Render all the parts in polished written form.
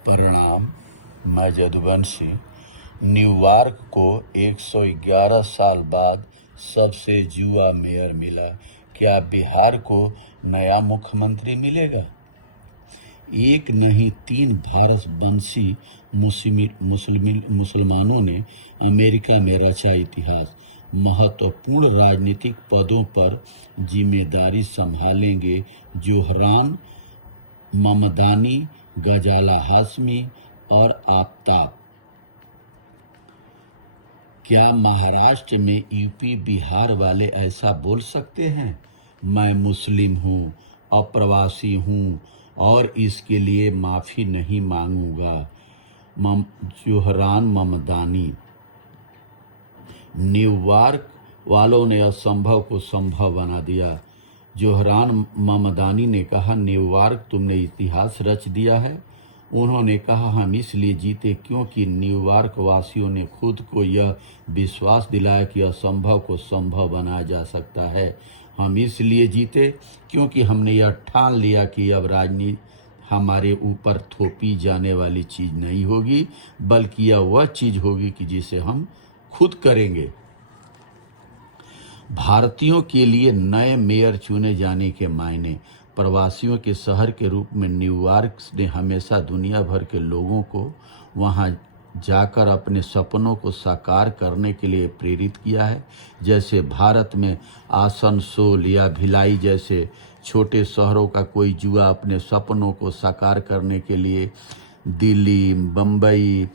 परिणाम। मैं यदुवंशी। न्यूयॉर्क को 111 साल बाद सबसे युवा मेयर मिला। क्या बिहार को नया मुख्यमंत्री मिलेगा? एक नहीं 3 भारतवंशी मुसलमानों ने अमेरिका में रचा इतिहास। महत्वपूर्ण राजनीतिक पदों पर जिम्मेदारी संभालेंगे जोहरान ममदानी, गजाला हाशमी और आफताब। क्या महाराष्ट्र में यूपी बिहार वाले ऐसा बोल सकते हैं? मैं मुस्लिम हूँ, अप्रवासी हूँ और इसके लिए माफ़ी नहीं मांगूंगा। जोहरान ममदानी। न्यूयॉर्क वालों ने असंभव को संभव बना दिया। जोहरान ममदानी ने कहा, न्यूयॉर्क तुमने इतिहास रच दिया है। उन्होंने कहा, हम इसलिए जीते क्योंकि न्यूयॉर्क वासियों ने खुद को यह विश्वास दिलाया कि असंभव को संभव बनाया जा सकता है। हम इसलिए जीते क्योंकि हमने यह ठान लिया कि अब राजनीति हमारे ऊपर थोपी जाने वाली चीज़ नहीं होगी, बल्कि यह वह चीज़ होगी कि जिसे हम खुद करेंगे। भारतीयों के लिए नए मेयर चुने जाने के मायने। प्रवासियों के शहर के रूप में न्यूयॉर्क ने हमेशा दुनिया भर के लोगों को वहां जाकर अपने सपनों को साकार करने के लिए प्रेरित किया है। जैसे भारत में आसनसोल या भिलाई जैसे छोटे शहरों का कोई युवा अपने सपनों को साकार करने के लिए दिल्ली, बम्बई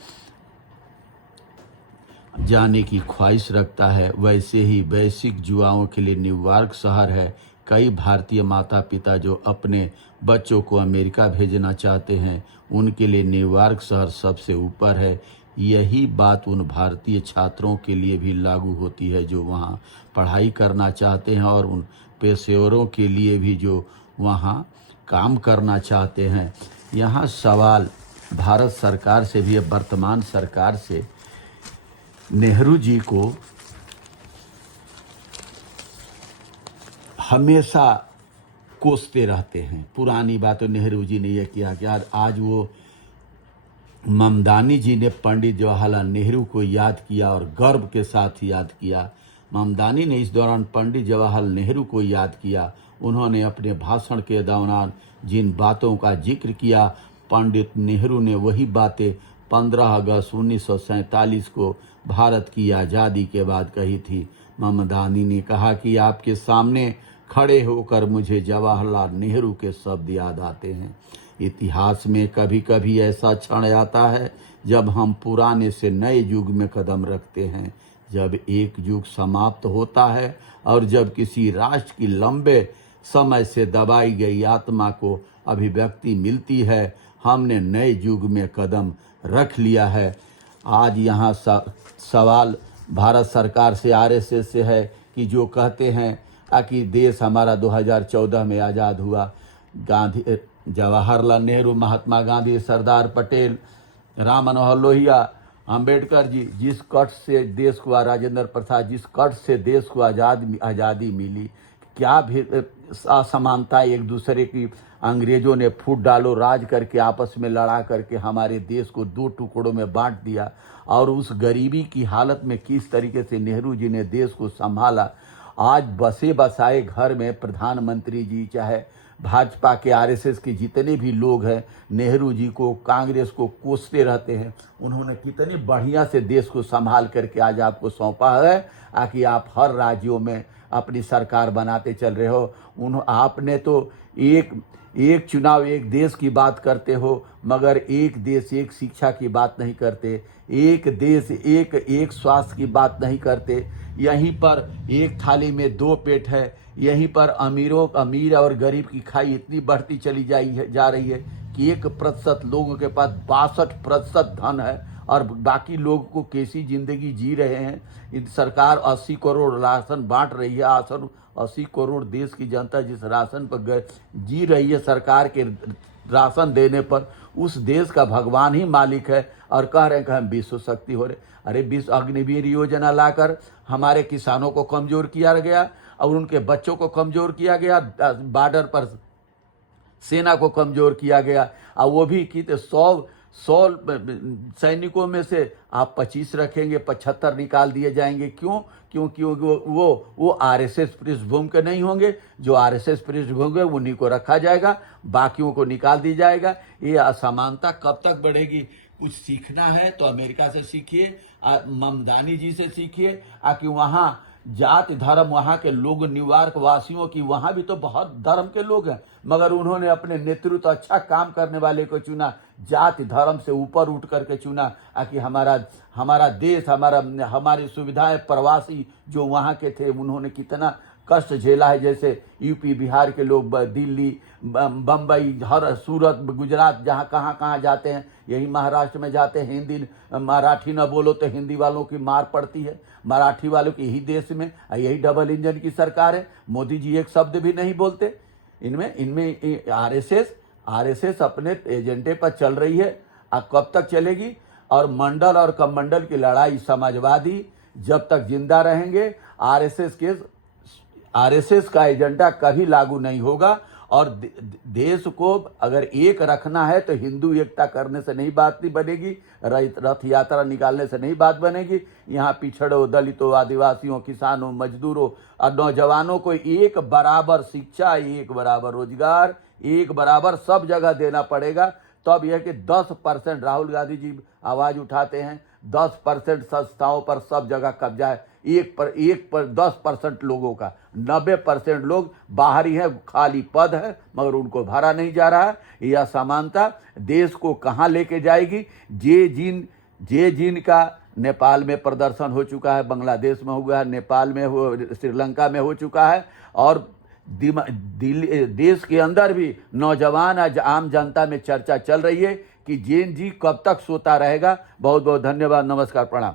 जाने की ख्वाहिश रखता है, वैसे ही वैश्विक युवाओं के लिए न्यूयॉर्क शहर है। कई भारतीय माता पिता जो अपने बच्चों को अमेरिका भेजना चाहते हैं, उनके लिए न्यूयॉर्क शहर सबसे ऊपर है। यही बात उन भारतीय छात्रों के लिए भी लागू होती है जो वहाँ पढ़ाई करना चाहते हैं और उन पेशेवरों के लिए भी जो वहाँ काम करना चाहते हैं। यहाँ सवाल भारत सरकार से भी है, वर्तमान सरकार से। नेहरू जी को हमेशा कोसते रहते हैं। पुरानी बातों, नेहरू जी ने यह किया कि आज वो ममदानी जी ने पंडित जवाहरलाल नेहरू को याद किया और गर्व के साथ याद किया। ममदानी ने इस दौरान पंडित जवाहरलाल नेहरू को याद किया। उन्होंने अपने भाषण के दौरान जिन बातों का जिक्र किया, पंडित नेहरू ने वही बातें 15 अगस्त 1947 को भारत की आज़ादी के बाद कही थी। ममदानी ने कहा कि आपके सामने खड़े होकर मुझे जवाहरलाल नेहरू के शब्द याद आते हैं। इतिहास में कभी कभी ऐसा क्षण आता है जब हम पुराने से नए युग में कदम रखते हैं। जब एक युग समाप्त होता है और जब किसी राष्ट्र की लंबे समय से दबाई गई आत्मा को अभिव्यक्ति मिलती है, हमने नए युग में कदम रख लिया है। आज यहाँ सवाल भारत सरकार से, आरएसएस से है कि जो कहते हैं कि देश हमारा 2014 में आज़ाद हुआ। गांधी, जवाहरलाल नेहरू, महात्मा गांधी, सरदार पटेल, राम मनोहर लोहिया, अंबेडकर जी, जिस कष्ट से देश को, राजेंद्र प्रसाद, जिस कष्ट से देश को आज़ादी मिली, क्या भी असमानता एक दूसरे की अंग्रेजों ने फूट डालो राज करके आपस में लड़ा करके हमारे देश को 2 टुकड़ों में बांट दिया। और उस गरीबी की हालत में किस तरीके से नेहरू जी ने देश को संभाला। आज बसे बसाए घर में प्रधानमंत्री जी, चाहे भाजपा के, आरएसएस के जितने भी लोग हैं, नेहरू जी को, कांग्रेस को कोसते रहते हैं। उन्होंने कितने बढ़िया से देश को संभाल करके आज आपको सौंपा है कि आप हर राज्यों में अपनी सरकार बनाते चल रहे हो। आपने तो एक चुनाव एक देश की बात करते हो, मगर एक देश एक शिक्षा की बात नहीं करते, एक देश एक स्वास्थ्य की बात नहीं करते। यहीं पर एक थाली में 2 पेट है। यहीं पर अमीर और गरीब की खाई इतनी बढ़ती चली जा रही है कि 1% लोगों के पास 62% धन है और बाकी लोग को कैसी जिंदगी जी रहे हैं। सरकार 80 करोड़ राशन बांट रही है। 80 करोड़ देश की जनता जिस राशन पर जी रही है, सरकार के राशन देने पर, उस देश का भगवान ही मालिक है। और कह रहे हैं कि हम विश्व शक्ति हो रहे। अरे, विश्व अग्निवीर योजना लाकर हमारे किसानों को कमजोर किया गया और उनके बच्चों को कमजोर किया गया। बॉर्डर पर सेना को कमजोर किया गया और वो भी कि 100 100 सैनिकों में से आप 25 रखेंगे, 75 निकाल दिए जाएंगे। क्यों? क्योंकि वो आरएसएस पृष्ठभूमि के नहीं होंगे। जो आरएसएस पृष्ठभूमि है उन्हीं को रखा जाएगा, बाकियों को निकाल दी जाएगा। ये असमानता कब तक बढ़ेगी? कुछ सीखना है तो अमेरिका से सीखिए, ममदानी जी से सीखिए, कि वहाँ जाति धर्म, वहाँ के लोग, न्यूयॉर्क वासियों की, वहाँ भी तो बहुत धर्म के लोग हैं, मगर उन्होंने अपने नेतृत्व अच्छा काम करने वाले को चुना, जाति धर्म से ऊपर उठ करके चुना, कि हमारा देश, हमारी सुविधाएं, प्रवासी जो वहाँ के थे उन्होंने कितना कष्ट झेला है। जैसे यूपी बिहार के लोग दिल्ली, बम्बई, हर सूरत, गुजरात, जहाँ कहाँ जाते हैं, यही महाराष्ट्र में जाते हैं, हिंदी मराठी न बोलो तो हिंदी वालों की मार पड़ती है। मराठी वालों की यही देश में यही डबल इंजन की सरकार है। मोदी जी एक शब्द भी नहीं बोलते। इनमें आरएसएस अपने एजेंडे पर चल रही है। अब कब तक चलेगी? और मंडल और कमंडल की लड़ाई समाजवादी जब तक जिंदा रहेंगे, आरएसएस का एजेंडा कभी लागू नहीं होगा। और देश को अगर एक रखना है तो हिंदू एकता करने से नहीं बात नहीं बनेगी, रथ यात्रा निकालने से नहीं बात बनेगी। यहाँ पिछड़ों, दलितों, आदिवासियों, किसानों, मजदूरों और नौजवानों को एक बराबर शिक्षा, एक बराबर रोजगार, एक बराबर सब जगह देना पड़ेगा। तब यह कि 10% राहुल गांधी जी आवाज उठाते हैं, 10% संस्थाओं पर सब जगह कब्जा है, 10% लोगों का, 90% लोग बाहरी हैं, खाली पद है मगर उनको भरा नहीं जा रहा है। यह असमानता देश को कहाँ लेके जाएगी? जे जिन का नेपाल में प्रदर्शन हो चुका है, बांग्लादेश में हुआ है, नेपाल में हो, श्रीलंका में हो चुका है, और देश के अंदर भी नौजवान, आम जनता में चर्चा चल रही है कि जेन जी कब तक सोता रहेगा। बहुत बहुत धन्यवाद, नमस्कार, प्रणाम।